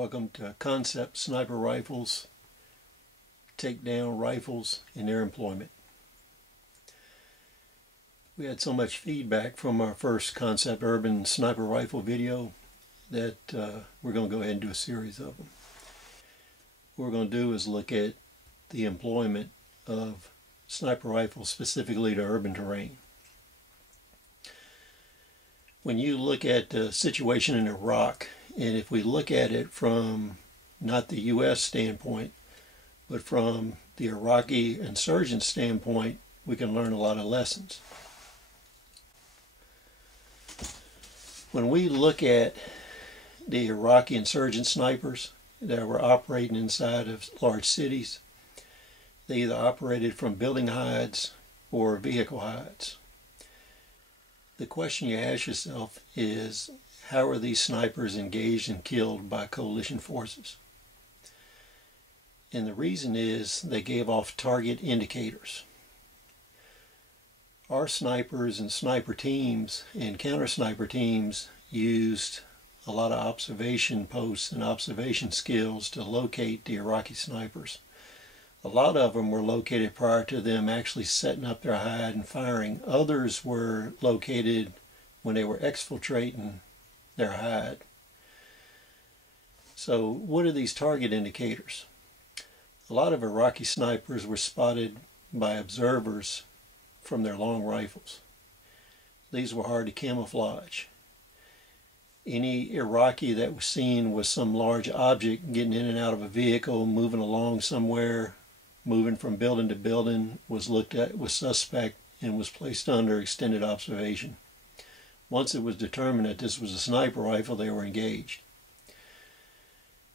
Welcome to Concept Sniper Rifles, Takedown Rifles, and their employment. We had so much feedback from our first Concept Urban Sniper Rifle video that we're going to go ahead and do a series of them. What we're going to do is look at the employment of sniper rifles specifically to urban terrain. When you look at the situation in Iraq, and if we look at it from not the U.S. standpoint, but from the Iraqi insurgent standpoint, we can learn a lot of lessons. When we look at the Iraqi insurgent snipers that were operating inside of large cities, they either operated from building hides or vehicle hides. The question you ask yourself is, how are these snipers engaged and killed by coalition forces? And the reason is they gave off target indicators. Our snipers and sniper teams and counter-sniper teams used a lot of observation posts and observation skills to locate the Iraqi snipers. A lot of them were located prior to them actually setting up their hide and firing. Others were located when they were exfiltrating their hide. So what are these target indicators? A lot of Iraqi snipers were spotted by observers from their long rifles. These were hard to camouflage. Any Iraqi that was seen with some large object getting in and out of a vehicle, moving along somewhere, moving from building to building, was looked at was suspect and was placed under extended observation. Once it was determined that this was a sniper rifle, they were engaged.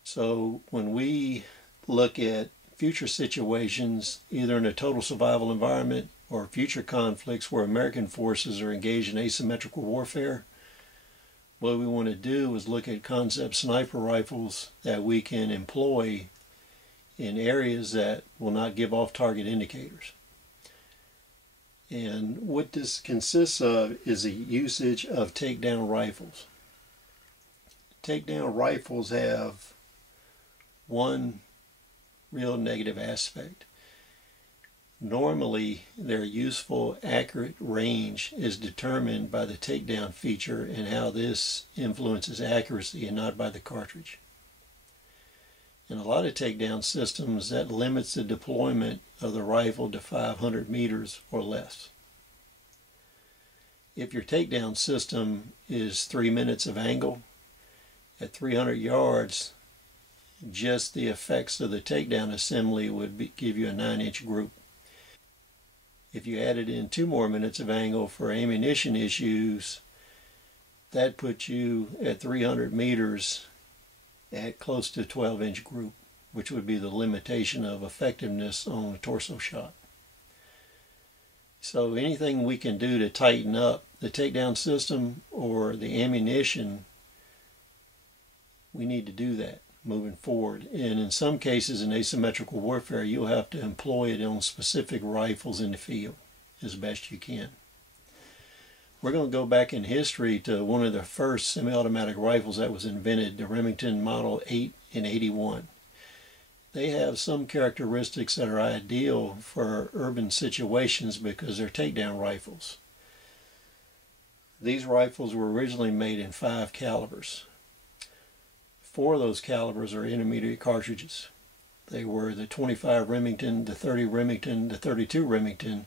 So when we look at future situations, either in a total survival environment or future conflicts where American forces are engaged in asymmetrical warfare, what we want to do is look at concept sniper rifles that we can employ in areas that will not give off target indicators. And what this consists of is a usage of takedown rifles. Takedown rifles have one real negative aspect. Normally, their useful, accurate range is determined by the takedown feature and how this influences accuracy and not by the cartridge. In a lot of takedown systems, that limits the deployment of the rifle to 500 meters or less. If your takedown system is 3 minutes of angle, at 300 yards, just the effects of the takedown assembly would give you a 9-inch group. If you added in 2 more minutes of angle for ammunition issues, that puts you at 300 meters at close to a 12-inch group, which would be the limitation of effectiveness on a torso shot. So anything we can do to tighten up the takedown system or the ammunition, we need to do that moving forward. And in some cases in asymmetrical warfare, you'll have to employ it on specific rifles in the field as best you can. We're going to go back in history to one of the first semi-automatic rifles that was invented, the Remington Model 8 in '81. They have some characteristics that are ideal for urban situations because they're takedown rifles. These rifles were originally made in 5 calibers. 4 of those calibers are intermediate cartridges. They were the 25 Remington, the 30 Remington, the 32 Remington.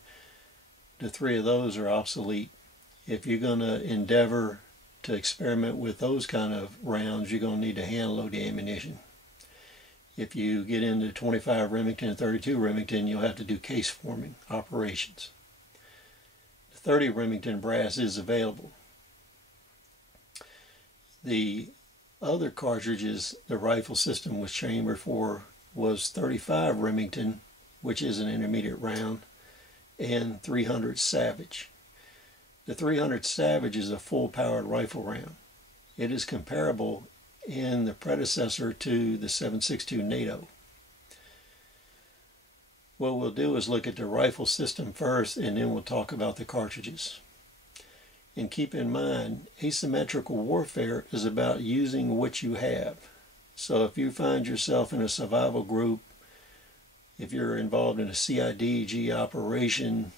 The 3 of those are obsolete. If you're going to endeavor to experiment with those kind of rounds, you're going to need to hand load the ammunition. If you get into 25 Remington and 32 Remington, you'll have to do case forming operations. The 30 Remington brass is available. The other cartridges the rifle system was chambered for was 35 Remington, which is an intermediate round, and 300 Savage. The 300 Savage is a full-powered rifle round. It is comparable in the predecessor to the 7.62 NATO. What we'll do is look at the rifle system first, and then we'll talk about the cartridges. And keep in mind, asymmetrical warfare is about using what you have. So if you find yourself in a survival group, if you're involved in a CIDG operation,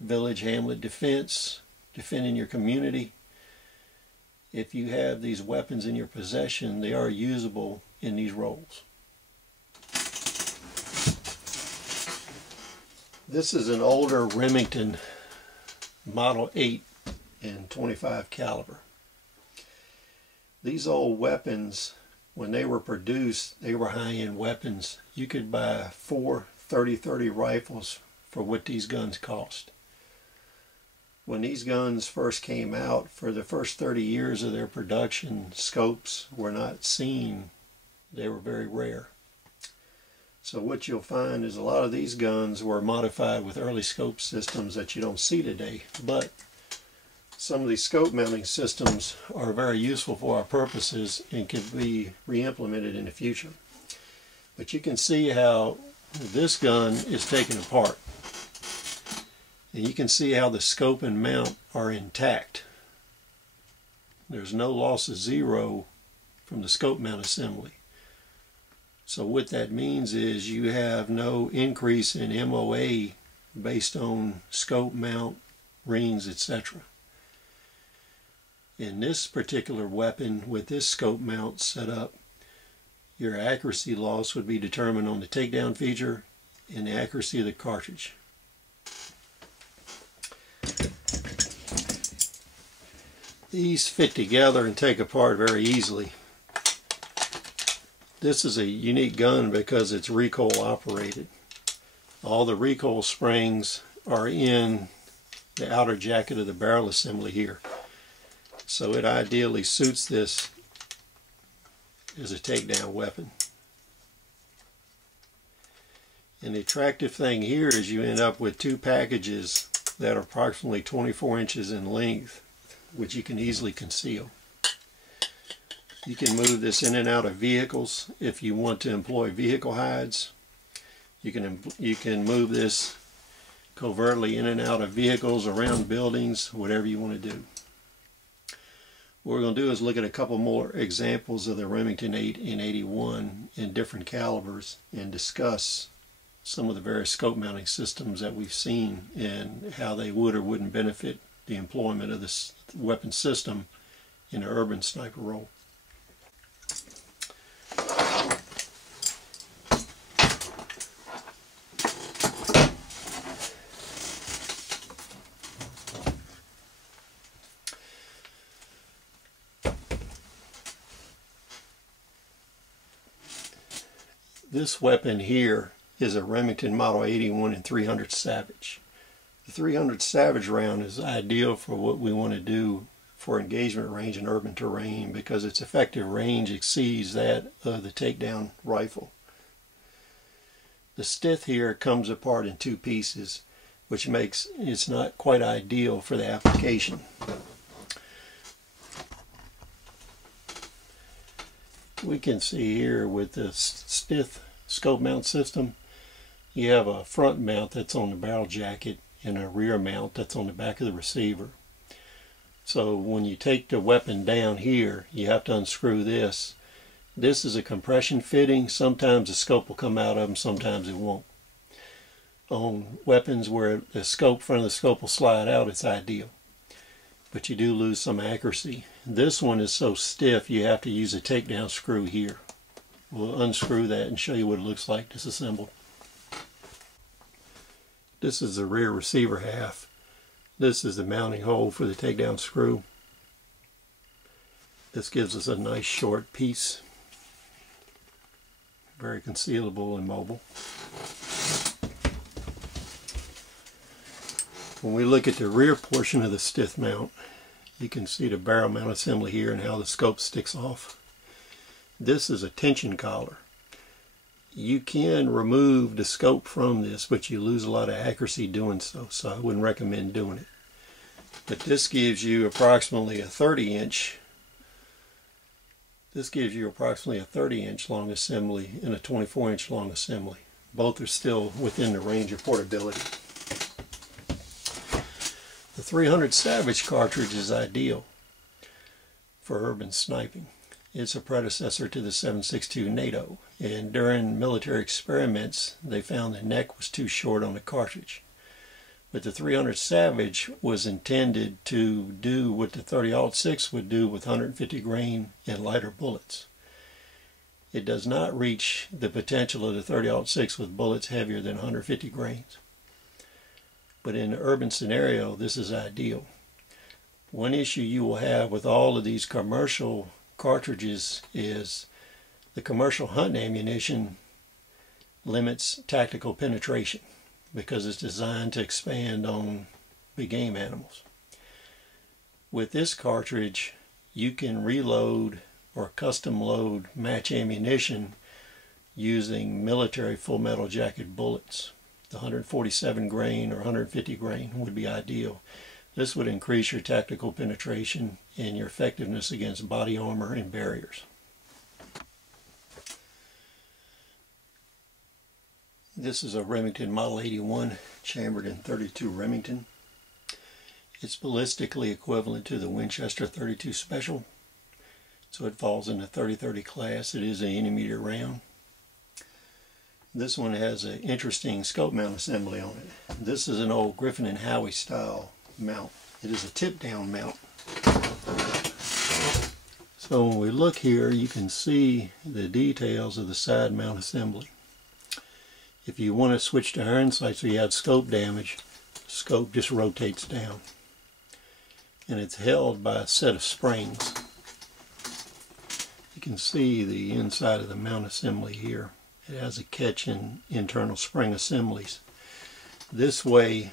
village hamlet defense, defending your community, if you have these weapons in your possession, they are usable in these roles. This is an older Remington Model 8 in 25 caliber. These old weapons, when they were produced, they were high-end weapons. You could buy 4 30-30 rifles for what these guns cost. When these guns first came out, for the first 30 years of their production, scopes were not seen. They were very rare. So what you'll find is a lot of these guns were modified with early scope systems that you don't see today. But some of these scope mounting systems are very useful for our purposes and can be re-implemented in the future. But you can see how this gun is taken apart. And you can see how the scope and mount are intact. There's no loss of zero from the scope mount assembly. So what that means is you have no increase in MOA based on scope, mount, rings, etc. In this particular weapon with this scope mount set up, your accuracy loss would be determined on the takedown feature and the accuracy of the cartridge. These fit together and take apart very easily. This is a unique gun because it's recoil operated. All the recoil springs are in the outer jacket of the barrel assembly here. So it ideally suits this as a takedown weapon. And the attractive thing here is you end up with 2 packages that are approximately 24 inches in length, which you can easily conceal. You can move this in and out of vehicles if you want to employ vehicle hides. You can move this covertly in and out of vehicles, around buildings, whatever you want to do. What we're going to do is look at a couple more examples of the Remington 8 and 81 in different calibers and discuss some of the various scope mounting systems that we've seen and how they would or wouldn't benefit the employment of this weapon system in an urban sniper role. This weapon here is a Remington Model 81 and 300 Savage. The 300 Savage round is ideal for what we want to do for engagement range in urban terrain because its effective range exceeds that of the takedown rifle. The stith here comes apart in 2 pieces, which makes it's not quite ideal for the application. We can see here with the stith scope mount system, you have a front mount that's on the barrel jacket and a rear mount that's on the back of the receiver. So when you take the weapon down here, you have to unscrew this. This is a compression fitting. Sometimes the scope will come out of them, sometimes it won't. On weapons where the scope, front of the scope will slide out, it's ideal. But you do lose some accuracy. This one is so stiff you have to use a takedown screw here. We'll unscrew that and show you what it looks like disassembled. This is the rear receiver half. This is the mounting hole for the takedown screw. This gives us a nice short piece. Very concealable and mobile. When we look at the rear portion of the stith mount, you can see the barrel mount assembly here and how the scope sticks off. This is a tension collar. You can remove the scope from this, but you lose a lot of accuracy doing so, so I wouldn't recommend doing it. But this gives you approximately a 30-inch. This gives you approximately a 30-inch long assembly and a 24-inch long assembly. Both are still within the range of portability. The 300 Savage cartridge is ideal for urban sniping. It's a predecessor to the 7.62 NATO, and during military experiments they found the neck was too short on the cartridge. But the 300 Savage was intended to do what the 30-06 would do with 150 grain and lighter bullets. It does not reach the potential of the 30-06 with bullets heavier than 150 grains. But in an urban scenario, this is ideal. One issue you will have with all of these commercial cartridges is the commercial hunting ammunition limits tactical penetration because it's designed to expand on big game animals. With this cartridge, you can reload or custom load match ammunition using military full metal jacket bullets. The 147 grain or 150 grain would be ideal. This would increase your tactical penetration and your effectiveness against body armor and barriers. This is a Remington Model 81 chambered in .32 Remington. It's ballistically equivalent to the Winchester .32 Special, so it falls in the 30-30 class. It is an intermediate round. This one has an interesting scope mount assembly on it. This is an old Griffin and Howie style mount. It is a tip down mount. So when we look here, you can see the details of the side mount assembly. If you want to switch to iron sights so you have scope damage, the scope just rotates down. And it's held by a set of springs. You can see the inside of the mount assembly here. It has a catch in internal spring assemblies. This way,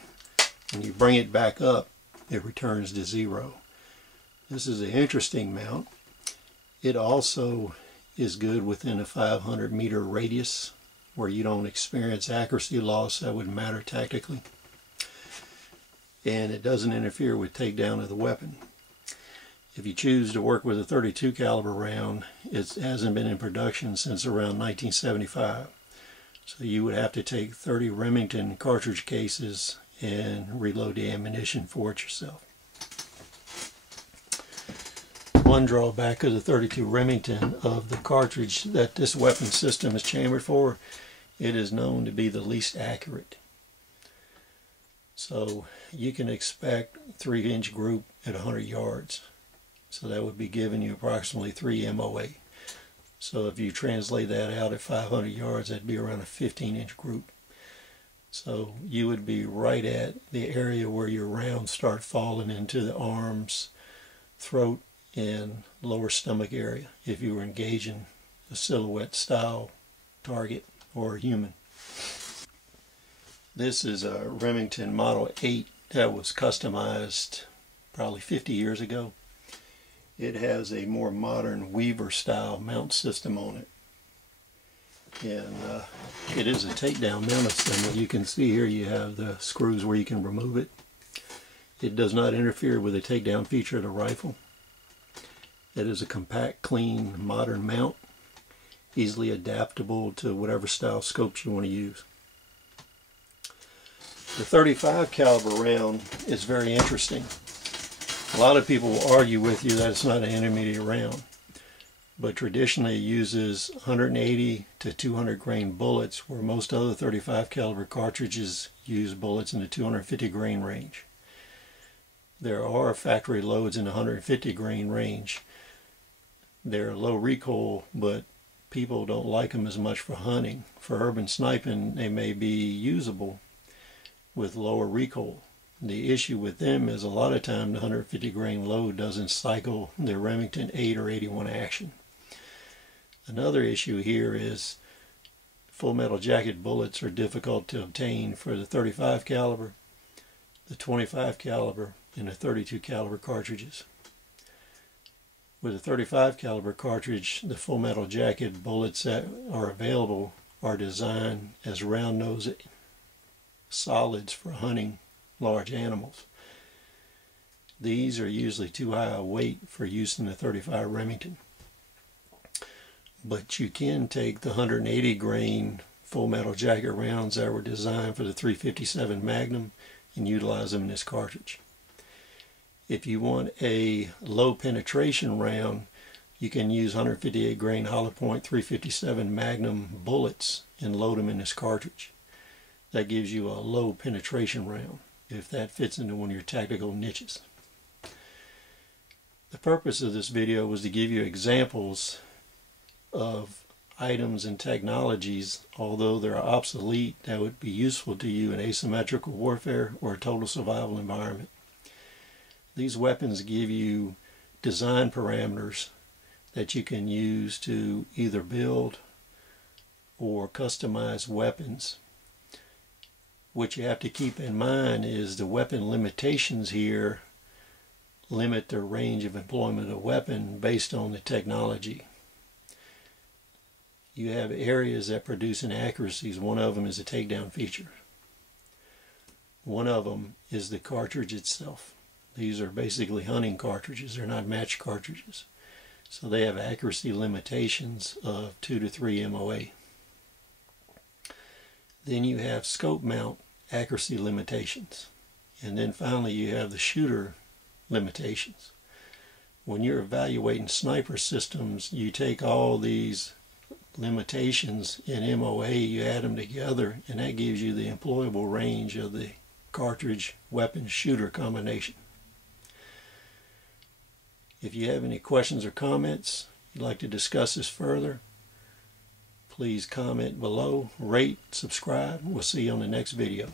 when you bring it back up, it returns to zero. This is an interesting mount. It also is good within a 500-meter radius where you don't experience accuracy loss that would matter tactically. And it doesn't interfere with takedown of the weapon. If you choose to work with a .32 caliber round, it hasn't been in production since around 1975. So you would have to take 30 Remington cartridge cases and reload the ammunition for it yourself. One drawback of the .32 Remington of the cartridge that this weapon system is chambered for, it is known to be the least accurate. So you can expect 3-inch group at 100 yards. So that would be giving you approximately 3 MOA. So if you translate that out at 500 yards, that'd be around a 15-inch group. So you would be right at the area where your rounds start falling into the arms, throat, and lower stomach area if you were engaging a silhouette style target or a human. This is a Remington Model 8 that was customized probably 50 years ago. It has a more modern Weaver style mount system on it. And it is a takedown mount assembly. You can see here you have the screws where you can remove it. It does not interfere with the takedown feature of the rifle. It is a compact, clean, modern mount, easily adaptable to whatever style scopes you want to use. The .35 caliber round is very interesting. A lot of people will argue with you that it's not an intermediate round, but traditionally it uses 180 to 200 grain bullets, where most other .35 caliber cartridges use bullets in the 250 grain range. There are factory loads in the 150 grain range. They're low recoil, but people don't like them as much for hunting. For urban sniping, they may be usable with lower recoil. The issue with them is a lot of time the 150 grain load doesn't cycle the Remington 8 or 81 action. Another issue here is full metal jacket bullets are difficult to obtain for the .35 caliber, the 25 caliber, and the .32 caliber cartridges. With a .35 caliber cartridge, the full metal jacket bullets that are available are designed as round nose solids for hunting large animals. These are usually too high a weight for use in the .35 Remington. But you can take the 180 grain full metal jacket rounds that were designed for the 357 Magnum and utilize them in this cartridge. If you want a low penetration round, You can use 158 grain hollow point 357 Magnum bullets and load them in this cartridge. That gives you a low penetration round, if that fits into one of your tactical niches. The purpose of this video was to give you examples of items and technologies, although they're obsolete, that would be useful to you in asymmetrical warfare or a total survival environment. These weapons give you design parameters that you can use to either build or customize weapons. What you have to keep in mind is the weapon limitations here limit the range of employment of a weapon based on the technology. You have areas that produce inaccuracies. One of them is a takedown feature. One of them is the cartridge itself. These are basically hunting cartridges. They're not match cartridges. So they have accuracy limitations of 2 to 3 MOA. Then you have scope mount accuracy limitations. And then finally you have the shooter limitations. When you're evaluating sniper systems, you take all these limitations in MOA, you add them together, and that gives you the employable range of the cartridge weapon shooter combination. If you have any questions or comments, you'd like to discuss this further, please comment below, rate, subscribe. We'll see you on the next video.